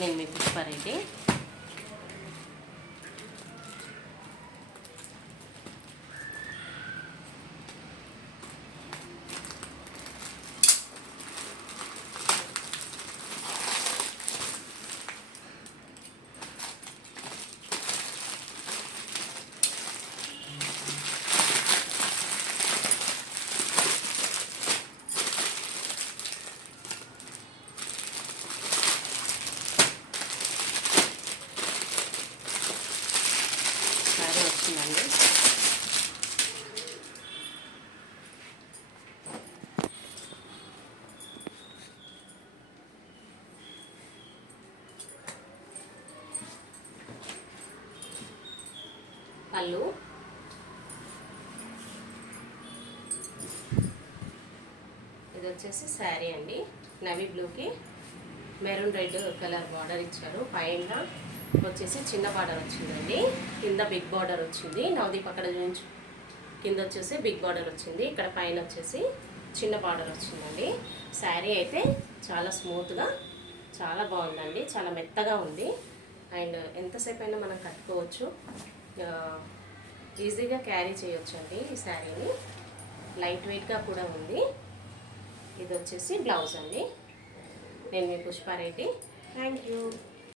నేను మీ పుష్పారెడ్డి. సారీ వచ్చిందండి. పళ్ళు, ఇది వచ్చేసి శారీ అండి. నవీ బ్లూకి మెరూన్ రెడ్ కలర్ బార్డర్ ఇచ్చారు. పైన వచ్చేసి చిన్న బార్డర్ వచ్చిందండి, కింద బిగ్ బార్డర్ వచ్చింది. నవదీప్ అక్కడ నుంచి కింద వచ్చేసి బిగ్ బార్డర్ వచ్చింది, ఇక్కడ పైన వచ్చేసి చిన్న బార్డర్ వచ్చిందండి. శారీ అయితే చాలా స్మూత్గా చాలా బాగుందండి, చాలా మెత్తగా ఉంది. అండ్ ఎంతసేపు అయినా మనం కట్టుకోవచ్చు, ఈజీగా క్యారీ చేయొచ్చు అండి ఈ శారీని. లైట్ వెయిట్గా కూడా ఉంది. ఇది వచ్చేసి బ్లౌజ్ అండి. నేను మీ పుష్పారెడ్డి. Thank you.